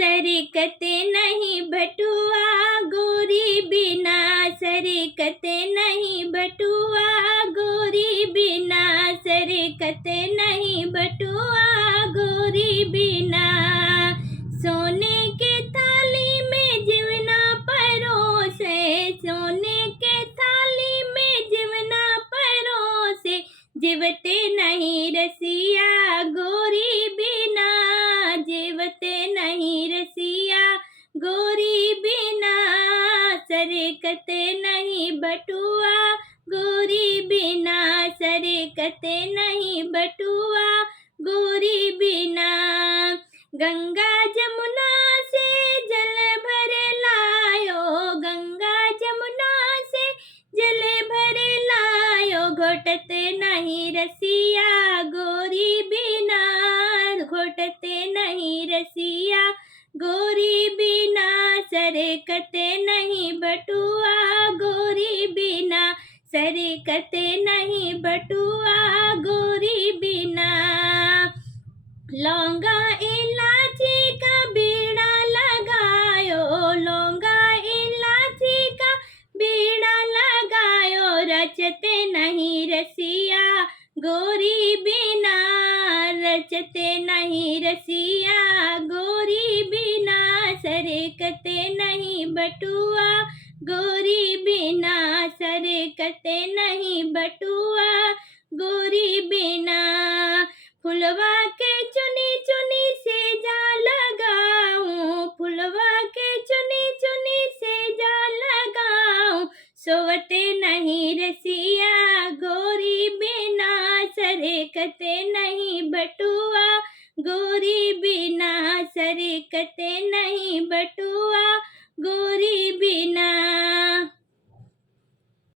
सरकते नहीं बटुआ गोरी बिना, सरकते नहीं बटुआ गोरी बिना, सरकते नहीं बटुआ गोरी बिना। सोने के थाली में जीवना परोसे, सोने के थाली में जीवना परोसे, जीवते नहीं रसिया गोरी बिना, जीवते नहीं रसिया गोरी बिना, सरकते नहीं बटुआ गोरी बिना, सरकते नहीं बटुआ गोरी बिना। गंगा जमुना से जल भर लायो, गंगा जमुना से जल भर लायो, घोटते नहीं रसिया गोरी बिना, घोटते नहीं रसिया गोरी बिना, सरकते नहीं बटुआ गोरी बिना, सरकते नहीं बटुआ गोरी बिना। लौंगा इलायची का बीड़ा लगायो, लौंगा इलायची का बीड़ा लगायो, रचते नहीं रसिया गोरी बिना, रचते नहीं रसिया गोरी बिना, सरकते नहीं बटुआ गोरी बिना, सरकते नहीं बटुआ गोरी बिना। फुलवा के चुनी चुनी से जा लगाऊं, फुलवा के चुनी चुनी से जा लगाऊं, सोवते नहीं रसिया गोरी बिना, सरकते नहीं बटुआ गोरी बिना, सरकते नहीं बटुआ